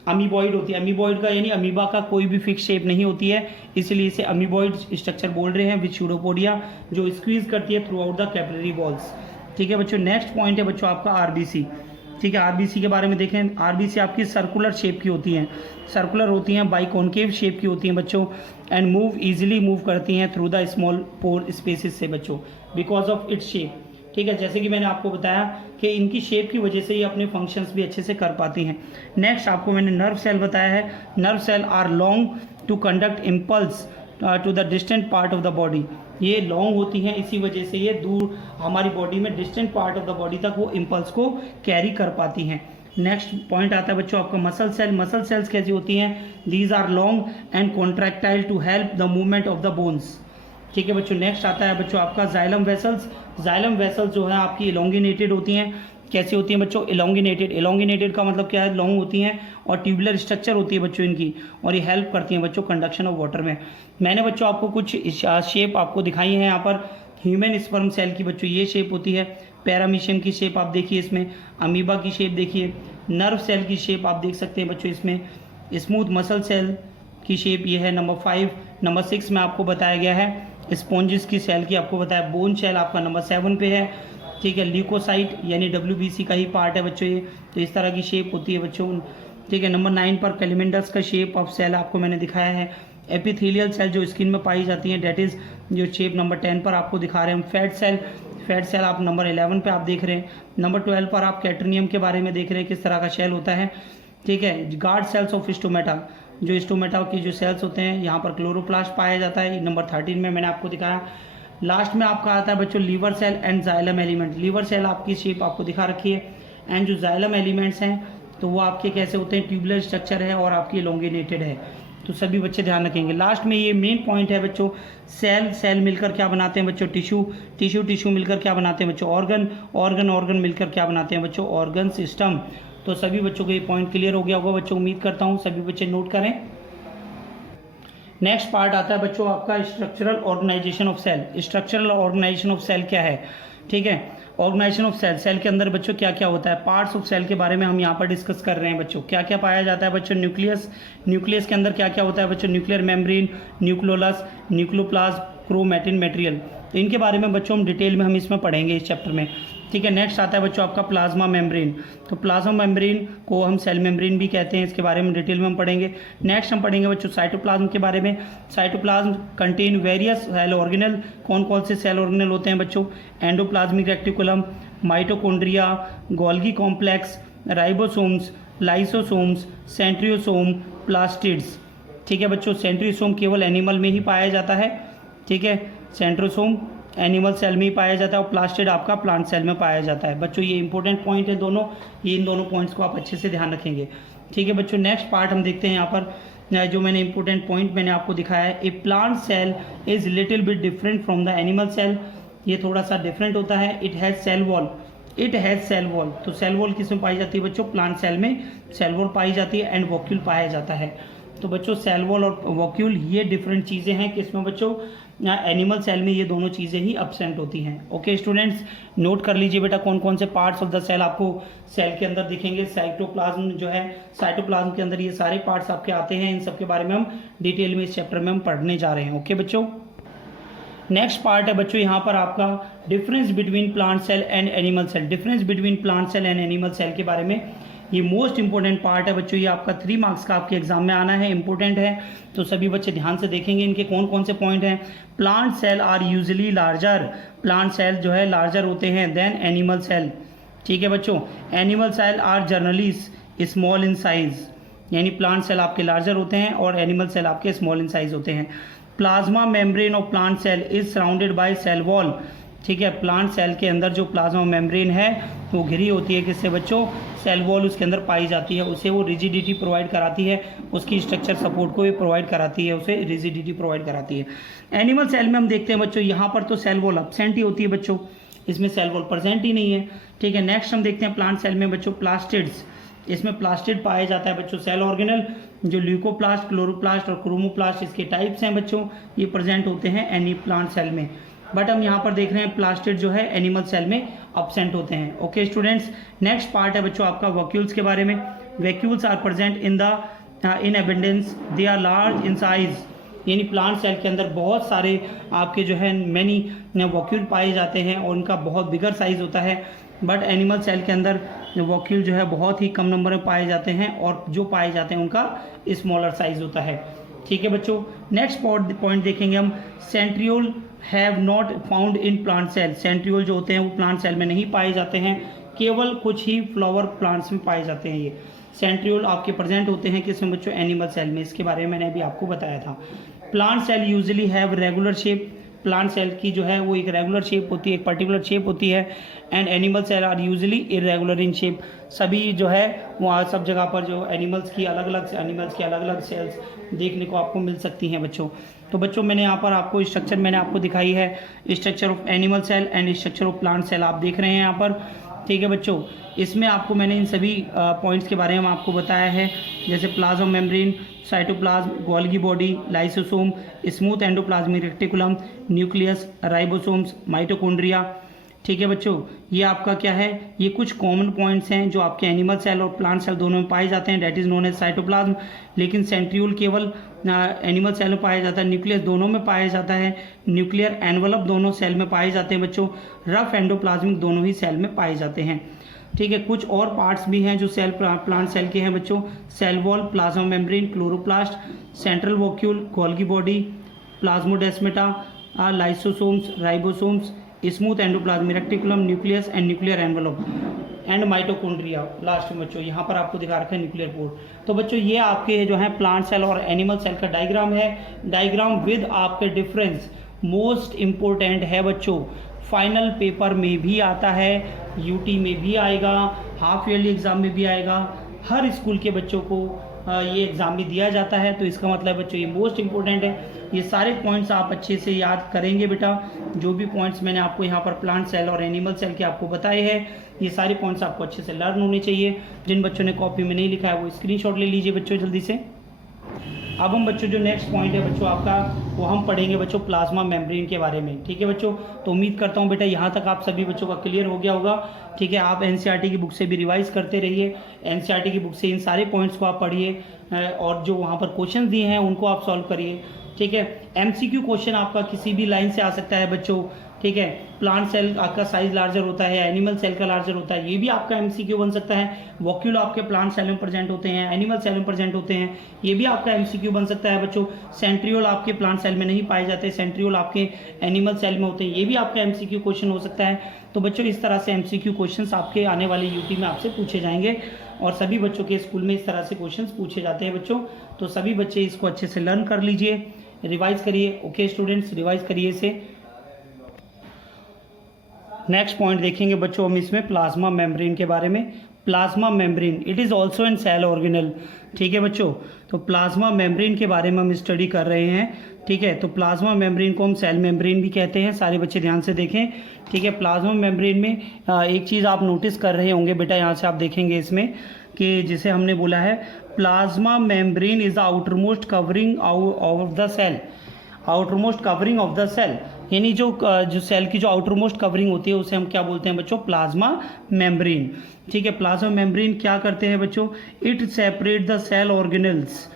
अमीबॉइड होती है। अमीबॉइड का यानी अमीबा का कोई भी फिक्स शेप नहीं होती है, इसलिए इसे अमीबॉइड स्ट्रक्चर बोल रहे हैं विद स्यूडोपोडिया, जो स्क्वीज करती है through out the capillary walls, ठीक है बच्चों। नेक्स्ट पॉइंट है बच्चों आपका RBC, ठीक है। RBC के बारे में देखें, RBC आपकी सर्कुलर शेप की होती हैं, सर्कुलर होती हैं, बाइकॉन्केव शेप की होती हैं बच्चों, एंड ईजिली मूव करती हैं through the small pore spaces से बच्चों, बिकॉज ऑफ इट्स शेप, ठीक है। जैसे कि मैंने आपको बताया कि इनकी शेप की वजह से ये अपने फंक्शंस भी अच्छे से कर पाती हैं। नेक्स्ट आपको मैंने नर्व सेल बताया है। Nerve cell are long to conduct impulse to the distant part of the body. ये लॉन्ग होती हैं, इसी वजह से ये दूर हमारी बॉडी में distant part of the body तक वो इम्पल्स को कैरी कर पाती हैं। नेक्स्ट पॉइंट आता है बच्चों आपका मसल सेल। मसल सेल्स कैसी होती हैं, these are long and contractile to help the movement of the bones, ठीक है बच्चों। नेक्स्ट आता है बच्चों आपका जाइलम वेसल्स। जाइलम वेसल्स जो है आपकी इलोंगिनेटेड होती हैं। कैसी होती हैं बच्चों, इलोंगिनेटेड का मतलब क्या है, लॉन्ग होती हैं और ट्यूबुलर स्ट्रक्चर होती है बच्चों इनकी, और ये हेल्प करती हैं बच्चों कंडक्शन ऑफ वाटर में। मैंने बच्चों आपको कुछ शेप आपको दिखाई है यहाँ पर। ह्यूमन स्पर्म सेल की बच्चों ये शेप होती है। पैरामीशियम की शेप आप देखिए इसमें, अमीबा की शेप देखिए, नर्व सेल की शेप आप देख सकते हैं बच्चों इसमें, स्मूथ मसल सेल की शेप ये है नंबर 5। नंबर 6 में आपको बताया गया है स्पॉन्जिस की सेल की, आपको बताया बोन सेल आपका नंबर 7 पे है, ठीक है। ल्यूकोसाइट यानी WBC का ही पार्ट है बच्चों ये, तो इस तरह की शेप होती है बच्चों, ठीक है। नंबर 9 पर कैलिमेंडस का शेप ऑफ सेल आपको मैंने दिखाया है। एपिथेलियल सेल जो स्किन में पाई जाती हैं, डेट इज़ जो शेप नंबर 10 पर आपको दिखा रहे हैं। फैट सेल आप नंबर 11 पे आप देख रहे हैं। नंबर 12 पर आप कैटरनियम के बारे में देख रहे हैं किस तरह का शेल होता है, ठीक है। गार्ड सेल्स ऑफ स्टोमेटा, जो स्टोमेटा की जो सेल्स होते हैं यहाँ पर क्लोरोप्लास्ट पाया जाता है, नंबर 13 में मैंने आपको दिखाया। लास्ट में आपका आता है बच्चों liver cell and xylem element. Liver cell आपकी शेप आपको दिखा रखी है, एंड जो जाइलम एलिमेंट्स हैं तो वो आपके कैसे होते हैं, ट्यूबुलर स्ट्रक्चर है और आपकी एलोंगिनेटेड है, तो सभी बच्चे ध्यान रखेंगे। लास्ट में ये मेन पॉइंट है बच्चों, सेल मिलकर क्या बनाते हैं बच्चों, टिश्यू मिलकर क्या बनाते हैं बच्चों, ऑर्गन मिलकर क्या बनाते हैं बच्चों, ऑर्गन सिस्टम। तो सभी बच्चों को ये पॉइंट क्लियर हो गया होगा बच्चों, उम्मीद करता हूँ सभी बच्चे नोट करें। नेक्स्ट पार्ट आता है बच्चों आपका structural organisation of cell. Structural organisation of cell क्या है, ठीक है। ऑर्गेनाइजेशन ऑफ सेल, सेल के अंदर बच्चों क्या क्या होता है, पार्ट्स ऑफ सेल के बारे में हम यहाँ पर डिस्कस कर रहे हैं बच्चों। क्या क्या पाया जाता है बच्चों, न्यूक्लियस के अंदर क्या क्या होता है बच्चों, nuclear membrane, nucleolus, nucleoplasm, chromatin material. तो इनके बारे में बच्चों हम डिटेल में हम इसमें पढ़ेंगे इस चैप्टर में, ठीक है। नेक्स्ट आता है बच्चों आपका प्लाज्मा मेम्ब्रेन। तो प्लाज्मा मेम्ब्रेन को हम सेल मेम्ब्रेन भी कहते हैं, इसके बारे में डिटेल में हम पढ़ेंगे। नेक्स्ट हम पढ़ेंगे बच्चों साइटोप्लाज्म के बारे में। Cytoplasm contain various cell organelle. कौन कौन से सेल ऑर्गेनल होते हैं बच्चों, endoplasmic reticulum, mitochondria, Golgi complex, ribosomes, lysosomes, centrosome, plastids, ठीक है बच्चों। सेंट्रियोसोम केवल एनिमल में ही पाया जाता है, ठीक है। सेंट्रोसोम एनिमल सेल में ही पाया जाता है और प्लास्टिड आपका प्लांट सेल में पाया जाता है। बच्चों ये इंपॉर्टेंट पॉइंट है दोनों, ये इन दोनों पॉइंट्स को आप अच्छे से ध्यान रखेंगे। ठीक है बच्चों, नेक्स्ट पार्ट हम देखते हैं यहाँ पर जो मैंने इंपॉर्टेंट पॉइंट मैंने आपको दिखाया है। A plant cell is little bit different from the animal cell, ये थोड़ा सा डिफरेंट होता है। It has cell wall, it has cell wall, तो सेल वॉल किस में पाई जाती है बच्चों? प्लांट सेल में सेल वॉल पाई जाती है एंड वॉक्यूल पाया जाता है। तो बच्चों सेल वॉल और वॉक्यूल ये डिफरेंट चीज़ें हैं किसमें बच्चों? एनिमल सेल में ये दोनों चीज़ें ही अब्सेंट होती हैं। ओके स्टूडेंट्स, नोट कर लीजिए बेटा कौन कौन से पार्ट्स ऑफ द सेल आपको सेल के अंदर दिखेंगे। साइटोप्लाज्म जो है, साइटोप्लाज्म के अंदर ये सारे पार्ट्स आपके आते हैं, इन सब के बारे में हम डिटेल में इस चैप्टर में हम पढ़ने जा रहे हैं। ओके बच्चों, नेक्स्ट पार्ट है बच्चों यहाँ पर आपका difference between plant cell and animal cell. Difference between plant cell and animal cell के बारे में ये मोस्ट इंपॉर्टेंट पार्ट है बच्चों। ये आपका 3 मार्क्स का आपके एग्जाम में आना है, इंपॉर्टेंट है, तो सभी बच्चे ध्यान से देखेंगे इनके कौन कौन से पॉइंट हैं। Plant cell are usually larger, plant cell जो है लार्जर होते हैं देन एनिमल सेल। ठीक है बच्चों, animal cell are generally small in size, यानी प्लांट सेल आपके लार्जर होते हैं और एनिमल सेल आपके स्मॉल इन साइज होते हैं। Plasma membrane of plant cell is surrounded by cell wall. ठीक है, प्लांट सेल के अंदर जो प्लाज्मा मेम्ब्रेन है वो घिरी होती है किससे बच्चों? सेल वॉल उसके अंदर पाई जाती है, उसे वो रिजिडिटी प्रोवाइड कराती है, उसकी स्ट्रक्चर सपोर्ट को भी प्रोवाइड कराती है, उसे रिजिडिटी प्रोवाइड कराती है। एनिमल सेल में हम देखते हैं बच्चों यहाँ पर तो सेल वॉल एब्सेंट ही होती है बच्चों, इसमें सेल वॉल प्रेजेंट ही नहीं है। ठीक है, नेक्स्ट हम देखते हैं प्लांट सेल में बच्चों प्लास्टिड्स, इसमें प्लास्टिड पाया जाता है बच्चों। सेल ऑर्गेनल जो ल्यूकोप्लास्ट, क्लोरोप्लास्ट और क्रोमोप्लास्ट इसके टाइप्स हैं बच्चों, ये प्रेजेंट होते हैं एनी प्लांट सेल में। बट हम यहाँ पर देख रहे हैं प्लास्टिड जो है एनिमल सेल में अब्सेंट होते हैं। ओके स्टूडेंट्स, नेक्स्ट पार्ट है बच्चों आपका वैक्यूल्स के बारे में। Vacuoles are present in abundance, they are large in size, यानी प्लांट सेल के अंदर बहुत सारे आपके जो है मैनी वैक्यूल पाए जाते हैं और उनका बहुत बिगर साइज होता है। बट एनिमल सेल के अंदर वैक्यूल जो है बहुत ही कम नंबर में पाए जाते हैं और जो पाए जाते हैं उनका स्मॉलर साइज होता है। ठीक है बच्चों, नेक्स्ट पॉइंट देखेंगे हम। Centriole have not found in plant cell, centriole जो होते हैं वो प्लांट सेल में नहीं पाए जाते हैं, केवल कुछ ही फ्लावर प्लांट्स में पाए जाते हैं। ये सेंट्रियोल आपके प्रेजेंट होते हैं किसमें बच्चों? एनिमल सेल में, इसके बारे में मैंने अभी आपको बताया था। Plant cell usually have regular shape, plant cell की जो है वो एक रेगुलर शेप होती है, एक पर्टिकुलर शेप होती है। And animal cell are usually irregular in shape, सभी जो है वहाँ सब जगह पर जो एनिमल्स की अलग अलग सेल्स देखने को आपको मिल सकती हैं बच्चों। तो बच्चों मैंने यहाँ पर आपको स्ट्रक्चर मैंने आपको दिखाई है, structure of animal cell and structure of plant cell आप देख रहे हैं यहाँ पर। ठीक है बच्चों, इसमें आपको मैंने इन सभी पॉइंट्स के बारे में आपको बताया है, जैसे plasma membrane, cytoplasm, Golgi body, lysosome, smooth endoplasmic reticulum, nucleus, ribosomes, mitochondria. ठीक है बच्चों, ये आपका क्या है? ये कुछ कॉमन पॉइंट्स हैं जो आपके एनिमल सेल और प्लांट सेल दोनों में पाए जाते हैं, that is known as cytoplasm. लेकिन सेंट्रियोल केवल एनिमल सेल में पाया जाता है, न्यूक्लियस दोनों में पाया जाता है, न्यूक्लियर एनवलप दोनों सेल में पाए जाते हैं बच्चों, रफ एंडोप्लाज्मिक दोनों ही सेल में पाए जाते हैं। ठीक है, कुछ और पार्ट्स भी हैं जो सेल प्लांट सेल के हैं बच्चों। Cell wall, plasma membrane, chloroplast, central vacuole, Golgi body, plasmodesmata, lysosomes, ribosomes, smooth endoplasmic reticulum, nucleus and nuclear envelope and mitochondria. Last में बच्चों यहाँ पर आपको दिखा रखा है न्यूक्लियर पोर। तो बच्चों ये आपके जो है प्लांट सेल और एनिमल सेल का डायग्राम है, डायग्राम विद आपके डिफरेंस मोस्ट इम्पोर्टेंट है बच्चों, फाइनल पेपर में भी आता है, यूटी में भी आएगा, हाफ ईयरली एग्जाम में भी आएगा, हर स्कूल के बच्चों को ये एग्ज़ाम भी दिया जाता है। तो इसका मतलब बच्चों ये मोस्ट इंपॉर्टेंट है। ये सारे पॉइंट्स आप अच्छे से याद करेंगे बेटा, जो भी पॉइंट्स मैंने आपको यहाँ पर प्लांट सेल और एनिमल सेल के आपको बताए हैं, ये सारे पॉइंट्स आपको अच्छे से लर्न होने चाहिए। जिन बच्चों ने कॉपी में नहीं लिखा है वो स्क्रीनशॉट ले लीजिए बच्चों जल्दी से। अब हम बच्चों जो नेक्स्ट पॉइंट है बच्चों आपका, वो हम पढ़ेंगे बच्चों प्लाज्मा मेम्ब्रेन के बारे में। ठीक है बच्चों, तो उम्मीद करता हूँ बेटा यहाँ तक आप सभी बच्चों का क्लियर हो गया होगा। ठीक है, आप एनसीईआरटी की बुक से भी रिवाइज करते रहिए, एनसीईआरटी की बुक से इन सारे पॉइंट्स को आप पढ़िए और जो वहाँ पर क्वेश्चन दिए हैं उनको आप सॉल्व करिए। ठीक है, एमसीक्यू क्वेश्चन आपका किसी भी लाइन से आ सकता है बच्चों। ठीक है, प्लांट सेल आपका साइज लार्जर होता है, एनिमल सेल का लार्जर होता है, ये भी आपका एमसीक्यू बन सकता है। वॉक्यूल आपके प्लांट सेल में प्रेजेंट होते हैं, एनिमल सेल में प्रेजेंट होते हैं, ये भी आपका एमसीक्यू बन सकता है बच्चों। सेंट्रियोल आपके प्लांट सेल में नहीं पाए जाते, सेंट्रियोल आपके एनिमल सेल में होते हैं, ये भी आपका एमसीक्यू क्वेश्चन हो सकता है। तो बच्चों इस तरह से एमसीक्यू क्वेश्चंस आपके आने वाले यूटी में आपसे पूछे जाएंगे और सभी बच्चों के स्कूल में इस तरह से क्वेश्चंस पूछे जाते हैं बच्चों। तो सभी बच्चे इसको अच्छे से लर्न कर लीजिए, रिवाइज करिए। ओके स्टूडेंट्स, रिवाइज करिए इसे। नेक्स्ट पॉइंट देखेंगे बच्चों हम इसमें प्लाज्मा मेम्ब्रेन के बारे में। Plasma membrane it is also an cell organelle. ठीक है बच्चों, तो प्लाज्मा मेम्ब्रेन के बारे में हम स्टडी कर रहे हैं। ठीक है, तो प्लाज्मा मेम्ब्रेन को हम सेल मेम्ब्रेन भी कहते हैं। सारे बच्चे ध्यान से देखें। ठीक है, प्लाज्मा मेम्ब्रेन में एक चीज़ आप नोटिस कर रहे होंगे बेटा, यहाँ से आप देखेंगे इसमें कि जिसे हमने बोला है plasma membrane is the outermost covering of the cell. Outermost covering of the cell यानी जो सेल की जो आउटरमोस्ट कवरिंग होती है उसे हम क्या बोलते हैं बच्चों? Plasma membrane. ठीक है, प्लाज्मा मेम्ब्रेन क्या करते हैं बच्चों? It separate the cell organelles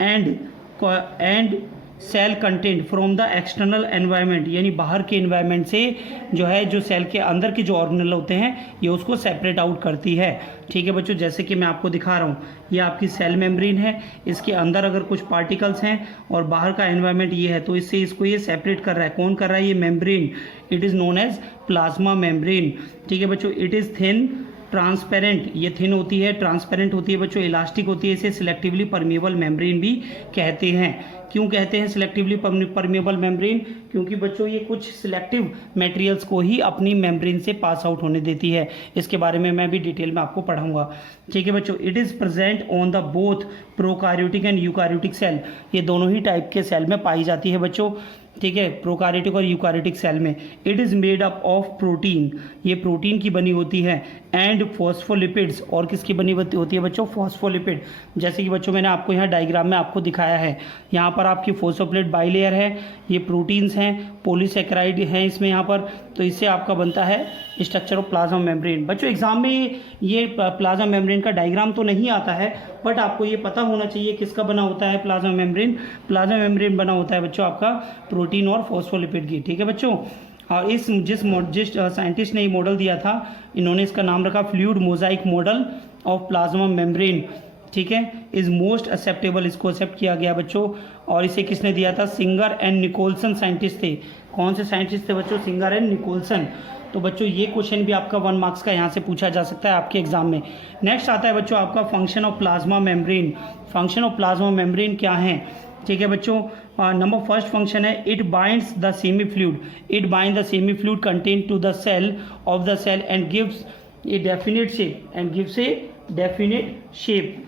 and cell content from the external environment, यानी बाहर के एनवायरनमेंट से जो है जो सेल के अंदर के जो ऑर्गेनल होते हैं ये उसको सेपरेट आउट करती है। ठीक है बच्चों, जैसे कि मैं आपको दिखा रहा हूँ, ये आपकी सेल मेम्ब्रेन है, इसके अंदर अगर कुछ पार्टिकल्स हैं और बाहर का एनवायरनमेंट ये है तो इससे इसको ये सेपरेट कर रहा है। कौन कर रहा है? ये membrane. It is known as plasma membrane. ठीक है बच्चों, इट इज़ थिन ट्रांसपेरेंट, ये थिन होती है, ट्रांसपेरेंट होती है बच्चों, इलास्टिक होती है, इसे सिलेक्टिवली परमिएबल मेम्ब्रेन भी कहते हैं। क्यों कहते हैं सिलेक्टिवली परमिएबल मेम्ब्रेन? क्योंकि बच्चों ये कुछ सिलेक्टिव मटेरियल्स को ही अपनी मेम्ब्रेन से पास आउट होने देती है। इसके बारे में मैं भी डिटेल में आपको पढ़ाऊंगा। ठीक है बच्चों, it is present on the both prokaryotic and eukaryotic cell, ये दोनों ही टाइप के सेल में पाई जाती है बच्चों। ठीक है, प्रोकार्योटिक और यूकार्योटिक सेल में। It is made up of protein, ये प्रोटीन की बनी होती है, एंड फॉस्फोलिपिड्स, और किसकी बनी होती है बच्चों? फॉस्फोलिपिड। जैसे कि बच्चों मैंने आपको यहाँ डायग्राम में आपको दिखाया है, यहाँ पर आपकी फॉस्फोलिपिड बाइलेयर है, ये प्रोटीन्स हैं, पॉलीसेकेराइड हैं इसमें यहाँ पर, तो इससे आपका बनता है स्ट्रक्चर ऑफ प्लाज्मा मेम्ब्रेन। बच्चों एग्जाम में ये प्लाज्मा मेम्ब्रेन का डायग्राम तो नहीं आता है, बट आपको ये पता होना चाहिए किसका बना होता है प्लाज्मा मेम्ब्रेन। प्लाज्मा मेम्ब्रेन बना होता है बच्चों आपका प्रोटीन और फॉस्फोलिपिड की। ठीक है बच्चों, और जिस साइंटिस्ट ने ये मॉडल दिया था, इन्होंने इसका नाम रखा fluid Mosaic model of plasma membrane. ठीक है, इज मोस्ट एक्सेप्टेबल, इसको एक्सेप्ट किया गया बच्चों। और इसे किसने दिया था? सिंगर एंड निकोलसन साइंटिस्ट थे। कौन से साइंटिस्ट थे बच्चों? Singer and Nicolson. तो बच्चों ये क्वेश्चन भी आपका 1 मार्क्स का यहाँ से पूछा जा सकता है आपके एग्जाम में। नेक्स्ट आता है बच्चों आपका function of plasma membrane. Function of plasma membrane क्या है? ठीक है बच्चों, नंबर फर्स्ट फंक्शन है it binds the semi fluid, it bind the semi fluid content to the cell of the cell and gives a definite shape, and gives a definite shape,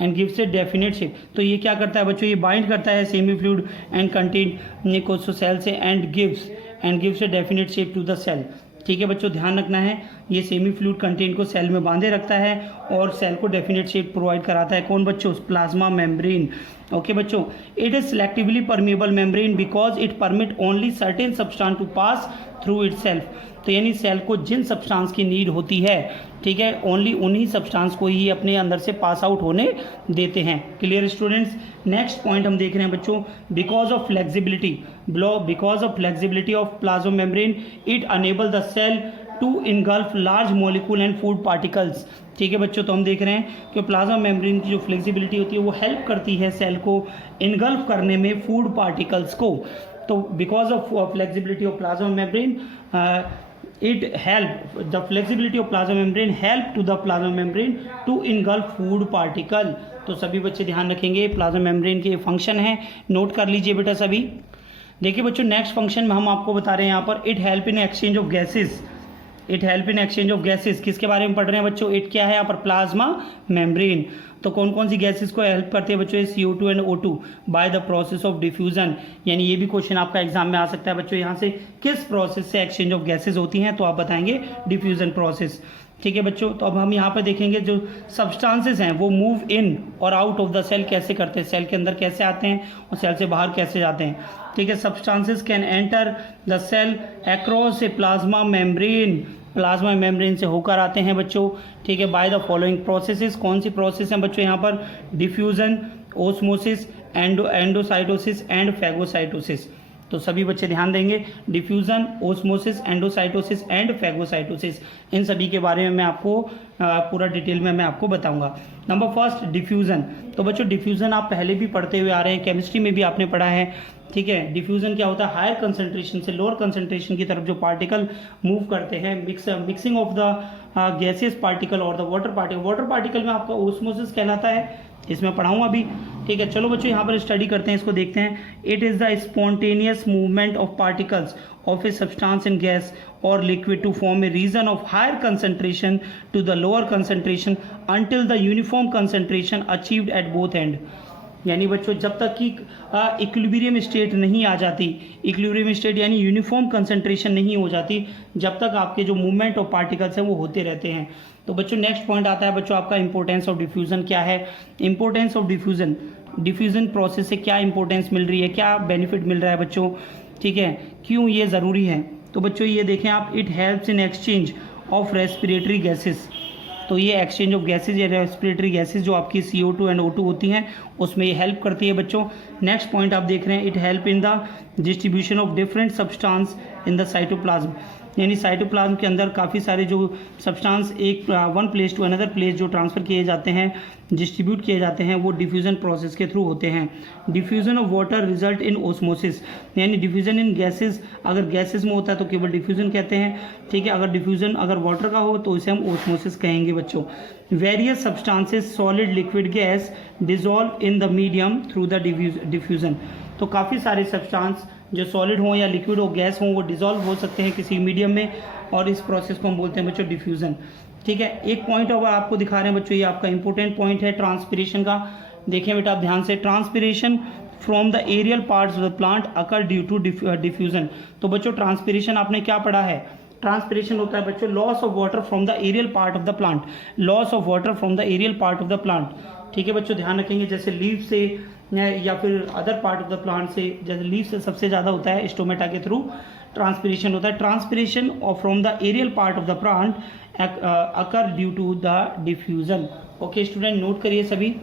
and gives a definite shape. तो ये क्या करता है बच्चों? ये bind करता है semi fluid and content को सेल से, and gives a definite shape to the cell. ठीक है बच्चों, ध्यान रखना है, ये सेमी फ्लूइड कंटेंट को सेल में बांधे रखता है और सेल को डेफिनेट शेप प्रोवाइड कराता है। कौन बच्चों? Plasma membrane. ओके बच्चों, it is selectively permeable membrane because it permit only certain substance to pass through itself. तो यानी सेल को जिन सब्सटेंस की नीड होती है, ठीक है, ओनली उन्हीं सब्सटेंस को ही अपने अंदर से पास आउट होने देते हैं। Clear students? नेक्स्ट पॉइंट हम देख रहे हैं बच्चों, because of flexibility of plasma membrane it enable the cell to engulf large molecule and food particles. ठीक है बच्चों, तो हम देख रहे हैं कि प्लाज्मा मेम्ब्रेन की जो फ्लेक्सिबिलिटी होती है वो हेल्प करती है सेल को इनगल्फ करने में फूड पार्टिकल्स को। तो because of flexibility of plasma membrane the flexibility of plasma membrane help to the plasma membrane to engulf food particle। तो सभी बच्चे ध्यान रखेंगे, प्लाज्मा मेम्ब्रेन के फंक्शन है, नोट कर लीजिए बेटा सभी। देखिए बच्चों, नेक्स्ट फंक्शन में हम आपको बता रहे हैं यहाँ पर it help in exchange of gases. It help in exchange of gases किसके बारे में पढ़ रहे हैं बच्चों? इट क्या है यहाँ पर? Plasma membrane. तो कौन कौन सी गैसेस को हेल्प करती है बच्चों? CO2 and O2 by the process of diffusion. यानी ये भी क्वेश्चन आपका एग्जाम में आ सकता है बच्चों, यहाँ से किस प्रोसेस से एक्सचेंज ऑफ गैसेस होती हैं? तो आप बताएंगे डिफ्यूजन प्रोसेस। ठीक है बच्चों, तो अब हम यहाँ पर देखेंगे जो सब्सटेंसेस हैं वो मूव इन और आउट ऑफ द सेल कैसे करते हैं, सेल के अंदर कैसे आते हैं और सेल से बाहर कैसे जाते हैं। ठीक है, substances can enter the cell across a plasma membrane, plasma membrane से होकर आते हैं बच्चों। ठीक है, बाय द फॉलोइंग प्रोसेसेस। कौन सी प्रोसेस हैं बच्चों यहाँ पर? Diffusion, osmosis, endocytosis and phagocytosis. तो सभी बच्चे ध्यान देंगे, diffusion, osmosis, endocytosis and phagocytosis, इन सभी के बारे में मैं आपको पूरा डिटेल में मैं आपको बताऊंगा। Number first diffusion. तो बच्चों डिफ्यूजन आप पहले भी पढ़ते हुए आ रहे हैं, केमिस्ट्री में भी आपने पढ़ा है। ठीक है, डिफ्यूजन क्या होता है? हायर कंसंट्रेशन से लोअर कंसंट्रेशन की तरफ जो पार्टिकल मूव करते हैं, mixing of the gaseous particle और the water particle. Water particle में आपका ओस्मोसिस कहलाता है। इसमें पढ़ाऊँगा अभी, ठीक है। चलो बच्चों यहाँ पर स्टडी करते हैं, इसको देखते हैं। It is the spontaneous movement of particles of a substance in gas or liquid to form a region of higher concentration to the lower concentration until the uniform concentration achieved at both end। यानी बच्चों जब तक कि equilibrium state नहीं आ जाती, equilibrium state यानी uniform concentration नहीं हो जाती, जब तक आपके जो मूवमेंट ऑफ पार्टिकल्स हैं वो होते रहते हैं। तो बच्चों नेक्स्ट पॉइंट आता है बच्चों आपका इंपॉर्टेंस ऑफ डिफ्यूजन क्या है। Importance of diffusion, diffusion process से क्या इंपॉर्टेंस मिल रही है, क्या बेनिफिट मिल रहा है बच्चों, ठीक है, क्यों ये ज़रूरी है। तो बच्चों ये देखें आप, it helps in exchange of respiratory gases. तो ये एक्सचेंज ऑफ गैसेज या रेस्पिरेटरी गैसेज जो आपकी CO2 एंड O2 होती हैं उसमें ये हेल्प करती है बच्चों। नेक्स्ट पॉइंट आप देख रहे हैं, it help in the distribution of different substance in the cytoplasm. यानी साइटोप्लाज्म के अंदर काफ़ी सारे जो सब्सटेंस एक one place to another place जो ट्रांसफ़र किए जाते हैं, डिस्ट्रीब्यूट किए जाते हैं, वो डिफ्यूज़न प्रोसेस के थ्रू होते हैं। Diffusion of water result in osmosis, यानी डिफ्यूज़न इन गैसेस, अगर गैसेस में होता है तो केवल डिफ्यूज़न कहते हैं, ठीक है। अगर डिफ्यूज़न अगर वाटर का हो तो इसे हम ओस्मोसिस कहेंगे बच्चों। Various substances solid liquid gas dissolve in the medium through the diffusion. तो काफ़ी सारे सब्सटेंस जो सॉलिड हो या लिक्विड हो, गैस हो, वो डिजॉल्व हो सकते हैं किसी मीडियम में, और इस प्रोसेस को हम बोलते हैं बच्चों डिफ्यूज़न, ठीक है। एक पॉइंट और आपको दिखा रहे हैं बच्चों, ये आपका इंपॉर्टेंट पॉइंट है ट्रांसपिरेशन का। देखें बेटा आप ध्यान से, transpiration from the aerial parts of the plant occur due to diffusion. तो बच्चों ट्रांसपिरेशन आपने क्या पढ़ा है, ट्रांसपिरेशन होता है बच्चों loss of water from the aerial part of the plant, loss of water from the aerial part of the plant, ठीक है बच्चों। ध्यान रखेंगे जैसे लीव से या फिर other part of the plant से, जैसे लीव से सबसे ज़्यादा होता है, स्टोमेटा के थ्रू ट्रांसपिरेशन होता है। Transpiration from the aerial part of the plant occur due to the diffusion. Okay student, note करिए सभी।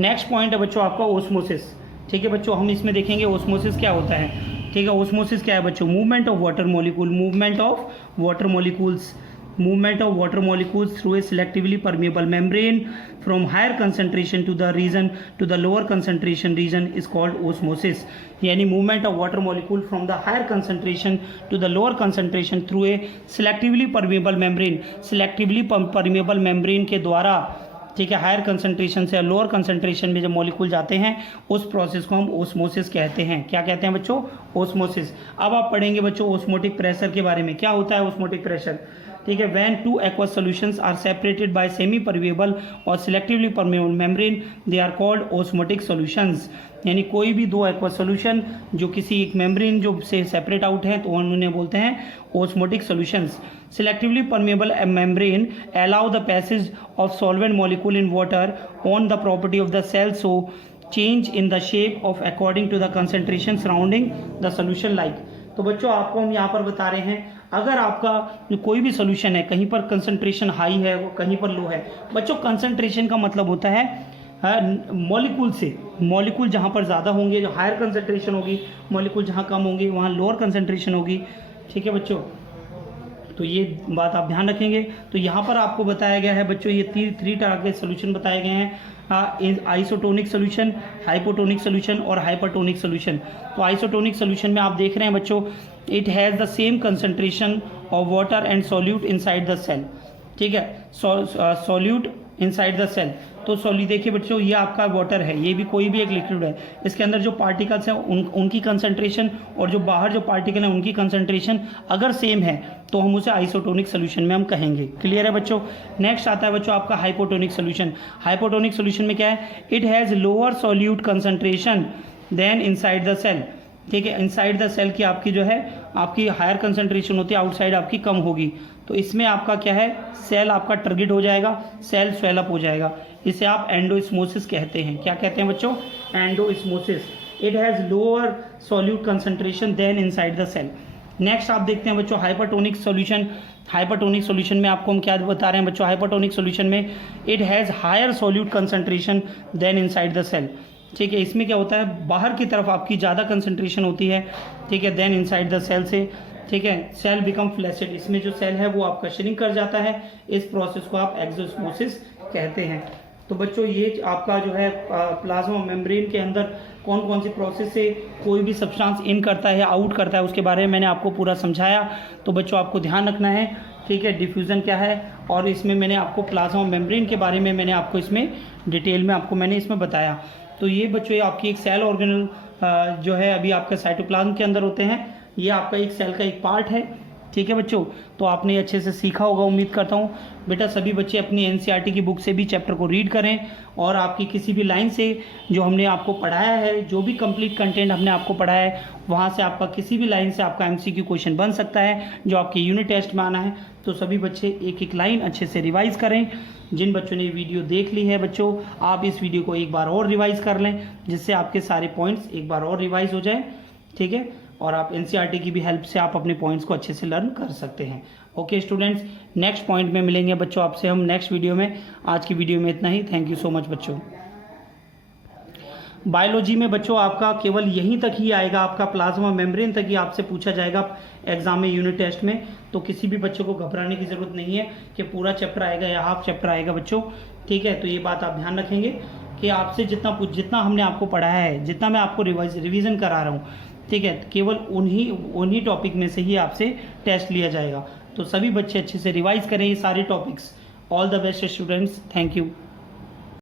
नेक्स्ट पॉइंट है बच्चों आपका ओस्मोसिस, ठीक है बच्चों। हम इसमें देखेंगे ओस्मोसिस क्या होता है, ठीक है। ओस्मोसिस क्या है बच्चों, movement of water molecule, movement of water molecules, movement of water molecules through a selectively permeable membrane from higher concentration to the region to the lower concentration region is called osmosis। यानी movement of water molecule from the higher concentration to the lower concentration through a selectively permeable membrane, selectively permeable membrane के द्वारा, ठीक है, higher concentration से lower concentration में जब molecule जाते हैं उस प्रोसेस को हम ओस्मोसिस कहते हैं। क्या कहते हैं बच्चों, ओस्मोसिस। अब आप पढ़ेंगे बच्चों ओस्मोटिक प्रेशर के बारे में। क्या होता है ओस्मोटिक प्रेशर, ठीक है। When two aqueous solutions are separated by semipermeable or selectively permeable membrane they are called osmotic solutions. यानी कोई भी दो एक्वस सॉल्यूशन जो किसी एक मेम्ब्रेन जो से सेपरेट आउट है तो उन्हें बोलते हैं osmotic solutions. Selectively permeable membrane allow the passage of solvent molecule in water on the property of the cell so change in the shape of according to the concentration surrounding the solution like. तो बच्चों आपको हम यहाँ पर बता रहे हैं, अगर आपका कोई भी सोल्यूशन है, कहीं पर कंसंट्रेशन हाई है वो कहीं पर लो है। बच्चों कंसंट्रेशन का मतलब होता है मॉलिक्यूल से, मॉलिक्यूल जहाँ पर ज़्यादा होंगे जो हायर कंसंट्रेशन होगी, मॉलिक्यूल जहाँ कम होंगे वहाँ लोअर कंसंट्रेशन होगी, ठीक है बच्चों। तो ये बात आप ध्यान रखेंगे। तो यहाँ पर आपको बताया गया है बच्चों, ये थ्री तरह के सोल्यूशन बताए गए हैं, आइसोटोनिक सोल्यूशन, हाइपोटोनिक सोल्यूशन और हाइपरटोनिक सोल्यूशन। तो आइसोटोनिक सोल्यूशन में आप देख रहे हैं बच्चों, it has the same concentration of water and solute inside the cell, ठीक है, सॉल्यूट इनसाइड द सेल। तो सॉल्यूट देखिए बच्चों, ये आपका वाटर है, ये भी कोई भी एक लिक्विड है, इसके अंदर जो पार्टिकल्स हैं उनकी कंसंट्रेशन और जो बाहर जो पार्टिकल हैं उनकी कंसंट्रेशन अगर सेम है तो हम उसे आइसोटोनिक सोल्यूशन में हम कहेंगे। क्लियर है बच्चों। नेक्स्ट आता है बच्चों आपका हाइपोटोनिक सोल्यूशन। हाइपोटोनिक सोल्यूशन में क्या है, it has lower solute concentration than inside the cell, ठीक है। इनसाइड द सेल की आपकी जो है आपकी हायर कंसंट्रेशन होती है, आउटसाइड आपकी कम होगी। तो इसमें आपका क्या है, सेल आपका टारगेट हो जाएगा, सेल स्वेलअप हो जाएगा, इसे आप एंडोस्मोसिस कहते हैं। क्या कहते हैं बच्चों, endosmosis. It has lower solute concentration than inside the cell. Next आप देखते हैं बच्चों हाइपरटोनिक सॉल्यूशन। हाइपरटोनिक सॉल्यूशन में आपको हम क्या बता रहे हैं बच्चों, हाइपरटोनिक सॉल्यूशन में it has higher solute concentration than inside the cell, ठीक है। इसमें क्या होता है, बाहर की तरफ आपकी ज़्यादा कंसंट्रेशन होती है, ठीक है, देन इनसाइड द सेल से, ठीक है। सेल बिकम फ्लैसिड, इसमें जो सेल है वो आपका श्रिंक कर जाता है, इस प्रोसेस को आप एक्सोस्मोसिस कहते हैं। तो बच्चों ये आपका जो है प्लाज्मा मेम्ब्रेन के अंदर कौन कौन सी प्रोसेस से कोई भी सब्सटेंस इन करता है या आउट करता है उसके बारे में मैंने आपको पूरा समझाया। तो बच्चों आपको ध्यान रखना है, ठीक है, डिफ्यूज़न क्या है, और इसमें मैंने आपको प्लाज्मा मेम्ब्रेन के बारे में मैंने आपको इसमें डिटेल में आपको मैंने इसमें बताया। तो ये बच्चों ये आपकी एक सेल ऑर्गेनल जो है अभी आपका साइटोप्लाज्म के अंदर होते हैं, ये आपका एक सेल का एक पार्ट है। ठीक है बच्चों, तो आपने अच्छे से सीखा होगा उम्मीद करता हूँ। बेटा सभी बच्चे अपनी एनसीईआरटी की बुक से भी चैप्टर को रीड करें और आपकी किसी भी लाइन से जो हमने आपको पढ़ाया है, जो भी कंप्लीट कंटेंट हमने आपको पढ़ाया है, वहाँ से आपका किसी भी लाइन से आपका एमसीक्यू क्वेश्चन बन सकता है जो आपके यूनिट टेस्ट में आना है। तो सभी बच्चे एक एक लाइन अच्छे से रिवाइज़ करें। जिन बच्चों ने वीडियो देख ली है बच्चों, आप इस वीडियो को एक बार और रिवाइज़ कर लें, जिससे आपके सारे पॉइंट्स एक बार और रिवाइज़ हो जाए। ठीक है, और आप एनसीईआरटी की भी हेल्प से आप अपने पॉइंट्स को अच्छे से लर्न कर सकते हैं। ओके स्टूडेंट्स, नेक्स्ट पॉइंट में मिलेंगे बच्चों आपसे हम नेक्स्ट वीडियो में। आज की वीडियो में इतना ही। थैंक यू सो मच बच्चों। बायोलॉजी में बच्चों आपका केवल यहीं तक ही आएगा, आपका प्लाज्मा मेम्ब्रेन तक ही आपसे पूछा जाएगा एग्जाम में, यूनिट टेस्ट में। तो किसी भी बच्चों को घबराने की ज़रूरत नहीं है कि पूरा चैप्टर आएगा या हाफ चैप्टर आएगा बच्चों। ठीक है, तो ये बात आप ध्यान रखेंगे कि आपसे जितना हमने आपको पढ़ाया है, जितना मैं आपको रिवीजन करा रहा हूँ, ठीक है, केवल उन्हीं टॉपिक में से ही आपसे टेस्ट लिया जाएगा। तो सभी बच्चे अच्छे से रिवाइज करें ये सारे topics. All the best students, thank you.